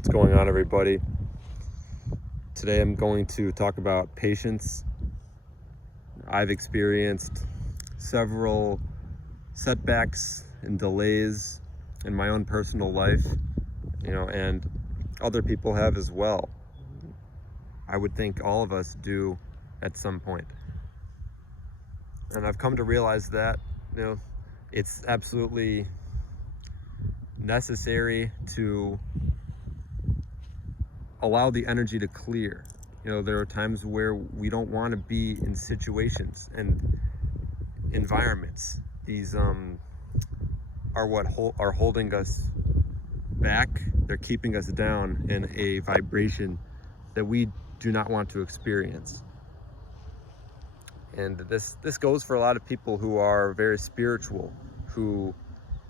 What's going on, everybody? Today I'm going to talk about patience. I've experienced several setbacks and delays in my own personal life, and other people have as well. I would think all of us do at some point. And I've come to realize that, it's absolutely necessary to allow the energy to clear. There are times where we don't want to be in situations and environments. These are what are holding us back. They're keeping us down in a vibration that we do not want to experience. And this goes for a lot of people who are very spiritual, who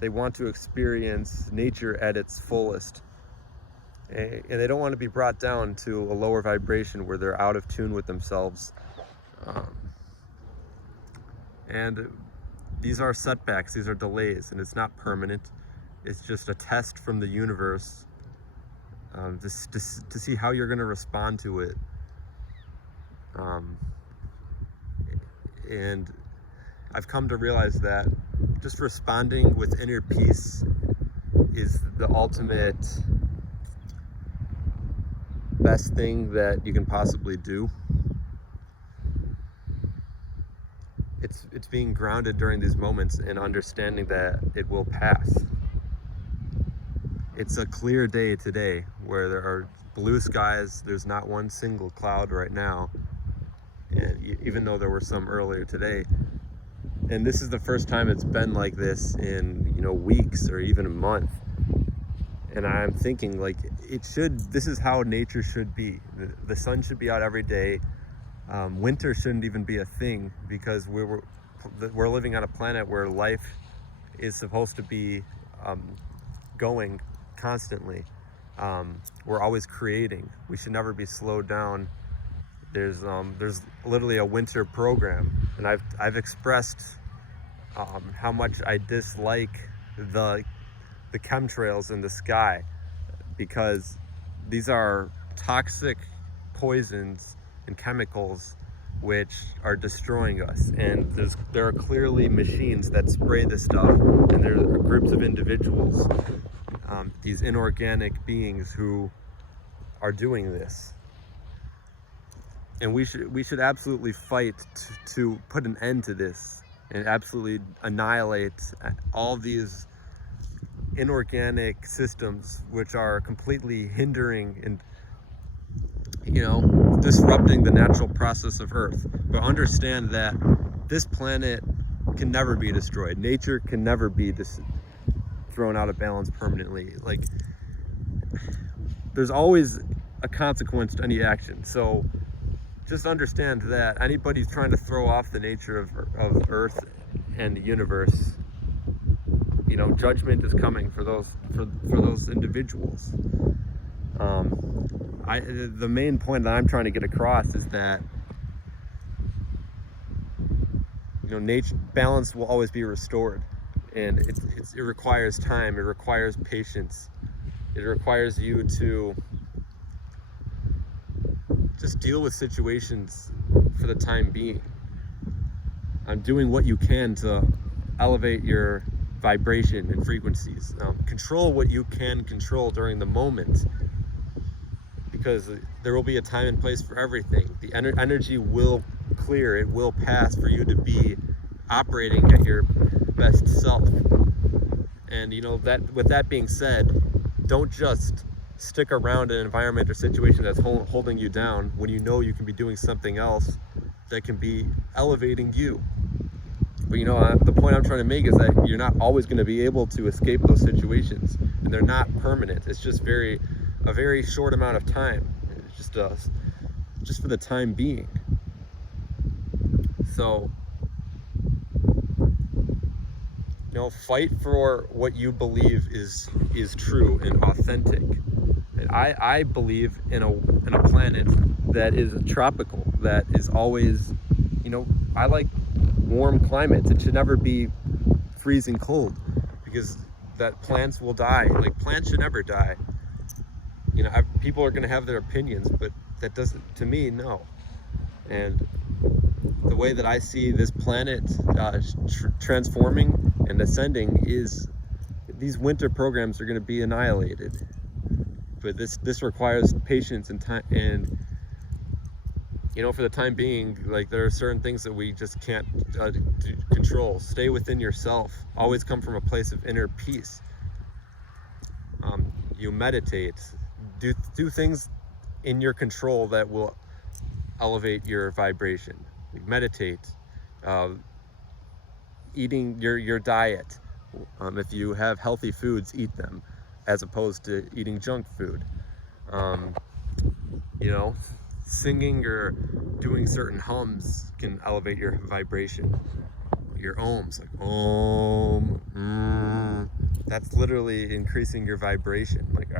they want to experience nature at its fullest. And they don't want to be brought down to a lower vibration where they're out of tune with themselves. And these are setbacks, these are delays, and it's not permanent. It's just a test from the universe to see how you're going to respond to it. And I've come to realize that just responding with inner peace is the ultimate best thing that you can possibly do. It's being grounded during these moments and understanding that it will pass. It's a clear day today where there are blue skies. There's not one single cloud right now, and even though there were some earlier today. And this is the first time it's been like this in weeks or even a month. And I'm thinking, this is how nature should be. The sun should be out every day. Winter shouldn't even be a thing, because we're living on a planet where life is supposed to be going constantly. We're always creating. We should never be slowed down. There's literally a winter program, and I've expressed how much I dislike the chemtrails in the sky, because these are toxic poisons and chemicals which are destroying us. And there are clearly machines that spray this stuff, and there are groups of individuals, these inorganic beings who are doing this. And we should absolutely fight to put an end to this and absolutely annihilate all these inorganic systems which are completely hindering and disrupting the natural process of Earth. But understand that this planet can never be destroyed. Nature can never be thrown out of balance permanently. There's always a consequence to any action. So just understand that anybody who's trying to throw off the nature of Earth and the universe, judgment is coming for those individuals. The main point that I'm trying to get across is that nature balance will always be restored, and it requires time. It requires patience. It requires you to just deal with situations for the time being. I'm doing what you can to elevate your vibration and frequencies. Control what you can control during the moment, because there will be a time and place for everything. The energy will clear, it will pass for you to be operating at your best self. And with that being said, don't just stick around an environment or situation that's holding you down when you can be doing something else that can be elevating you. But the point I'm trying to make is that you're not always going to be able to escape those situations, and they're not permanent. It's just a very short amount of time. It's just for the time being. So fight for what you believe is true and authentic. And I believe in a planet that is tropical, that is always, I like warm climates. It should never be freezing cold, because that plants will die. Plants should never die. people are going to have their opinions, but that doesn't, to me, no. And the way that I see this planet transforming and ascending is these winter programs are going to be annihilated. But this requires patience and time, and for the time being, like, there are certain things that we just can't control. Stay within yourself. Always come from a place of inner peace. You meditate. Do things in your control that will elevate your vibration. Meditate. Eating your diet. If you have healthy foods, eat them, as opposed to eating junk food. Singing or doing certain hums can elevate your vibration. Your ohms, like om, that's literally increasing your vibration. Like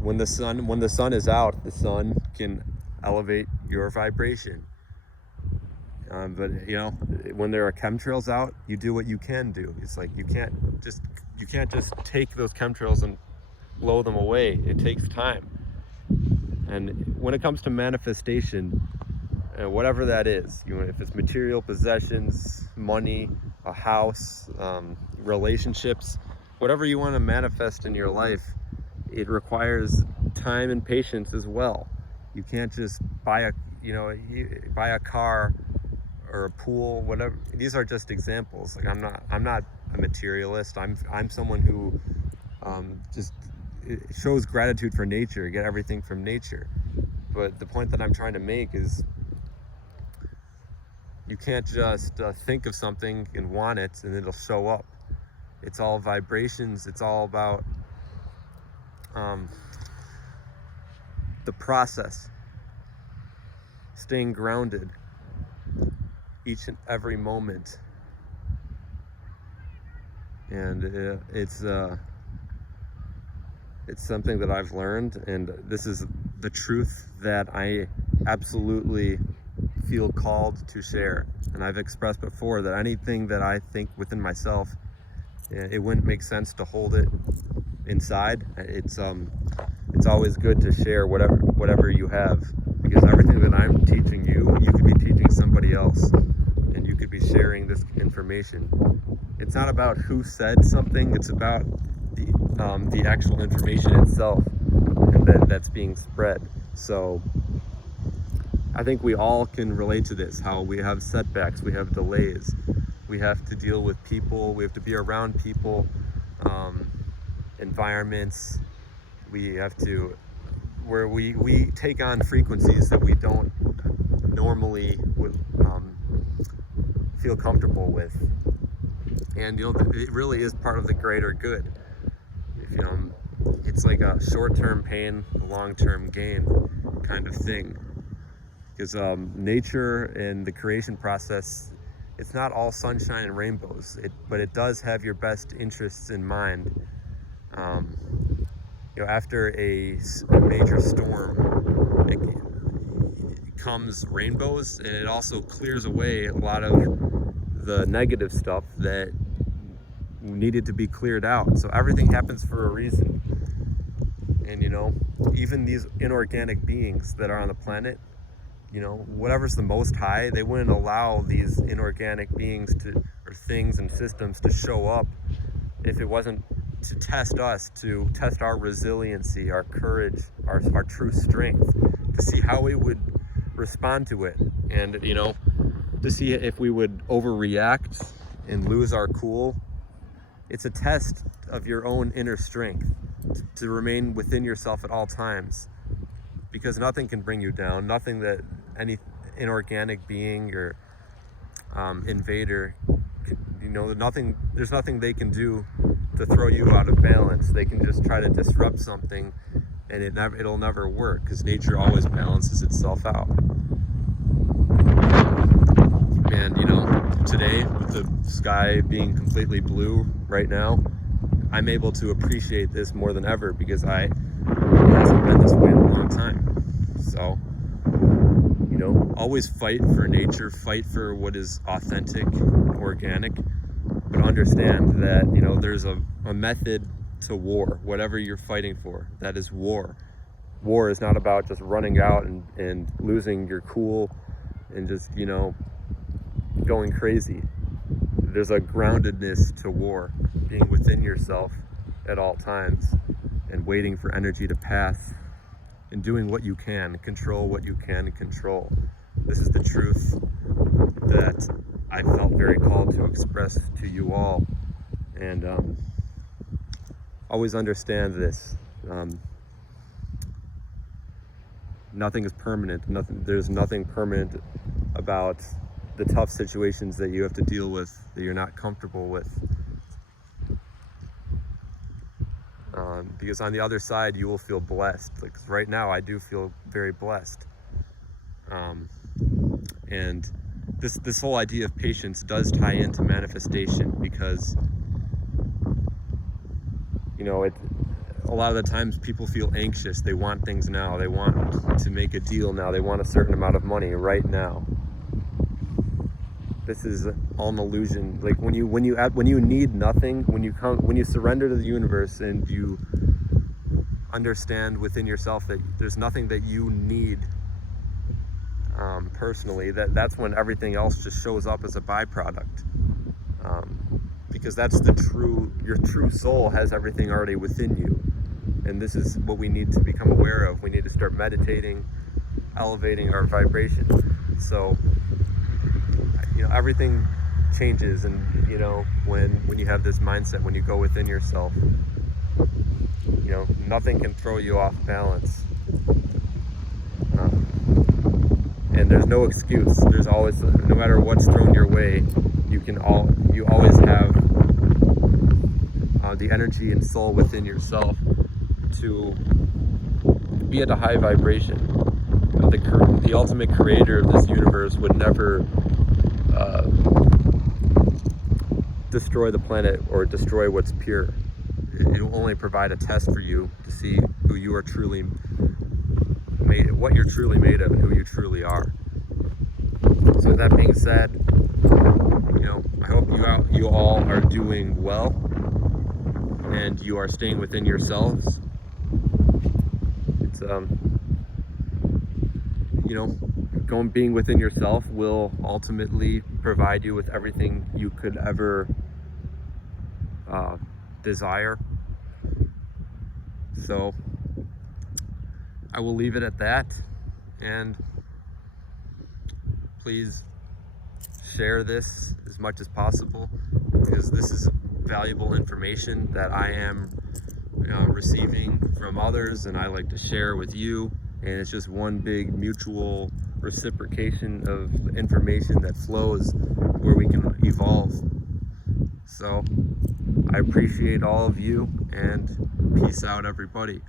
when the sun is out, the sun can elevate your vibration. But when there are chemtrails out, you do what you can do. It's like you can't just take those chemtrails and blow them away. It takes time. And when it comes to manifestation, whatever that is, if it's material possessions, money, a house, relationships, whatever you want to manifest in your life, it requires time and patience as well. You can't just buy a car or a pool, whatever. These are just examples. Like, I'm not a materialist. I'm someone who just shows gratitude for nature, get everything from nature. But the point that I'm trying to make is you can't just think of something and want it and it'll show up. It's all vibrations. It's all about the process, staying grounded each and every moment. And it's something that I've learned, and this is the truth that I absolutely feel called to share. And I've expressed before that anything that I think within myself, it wouldn't make sense to hold it inside. It's always good to share whatever you have, because everything that I'm teaching you could be teaching somebody else, and you could be sharing this information. It's not about who said something, it's about the actual information itself, and that's being spread. So I think we all can relate to this, how we have setbacks, we have delays, we have to deal with people, we have to be around people, environments, we have to, where we take on frequencies that we don't normally feel comfortable with. And it really is part of the greater good. It's like a short-term pain, long-term gain kind of thing. Because nature and the creation process, it's not all sunshine and rainbows, but it does have your best interests in mind. After a major storm, it comes rainbows, and it also clears away a lot of the negative stuff that needed to be cleared out. So everything happens for a reason. And even these inorganic beings that are on the planet, whatever's the Most High, they wouldn't allow these inorganic beings or things and systems to show up if it wasn't to test us, to test our resiliency, our courage, our true strength, to see how we would respond to it, and to see if we would overreact and lose our cool. It's a test of your own inner strength to remain within yourself at all times, because nothing can bring you down. Nothing that any inorganic being or invader, there's nothing they can do to throw you out of balance. They can just try to disrupt something, and it'll never work, because nature always balances itself out. And today, with the sky being completely blue right now, I'm able to appreciate this more than ever, because it hasn't been this way in a long time. So always fight for nature, fight for what is authentic, organic, but understand that, you know, there's a method to war. Whatever you're fighting for, that is war. War is not about just running out and losing your cool and just, you know, going crazy. There's a groundedness to war, being within yourself at all times and waiting for energy to pass and doing what you can, control what you can control. This is the truth that I felt very called to express to you all. And always understand this. Nothing is permanent. There's nothing permanent about the tough situations that you have to deal with that you're not comfortable with. Because on the other side, you will feel blessed. Like right now, I do feel very blessed. And this whole idea of patience does tie into manifestation, because, you know, a lot of the times people feel anxious. They want things now. They want to make a deal now. They want a certain amount of money right now. This is all an illusion. Like when you need nothing, when you surrender to the universe and you understand within yourself that there's nothing that you need personally, that's when everything else just shows up as a byproduct. Because that's your true soul has everything already within you. And this is what we need to become aware of. We need to start meditating, elevating our vibration. So, you know, everything changes, and, you know, when you have this mindset, when you go within yourself, you know, nothing can throw you off balance. And there's no excuse. There's always, no matter what's thrown your way, you always have the energy and soul within yourself to be at a high vibration. The ultimate creator of this universe would never destroy the planet or destroy what's pure. It will only provide a test for you to see who you are truly made, what you're truly made of, and who you truly are. So with that being said, you know, I hope you all are doing well and you are staying within yourselves. It's you know, being within yourself will ultimately provide you with everything you could ever desire. So I will leave it at that, and please share this as much as possible, because this is valuable information that I am receiving from others, and I like to share with you. And it's just one big mutual reciprocation of information that flows where we can evolve. So I appreciate all of you, and peace out, everybody.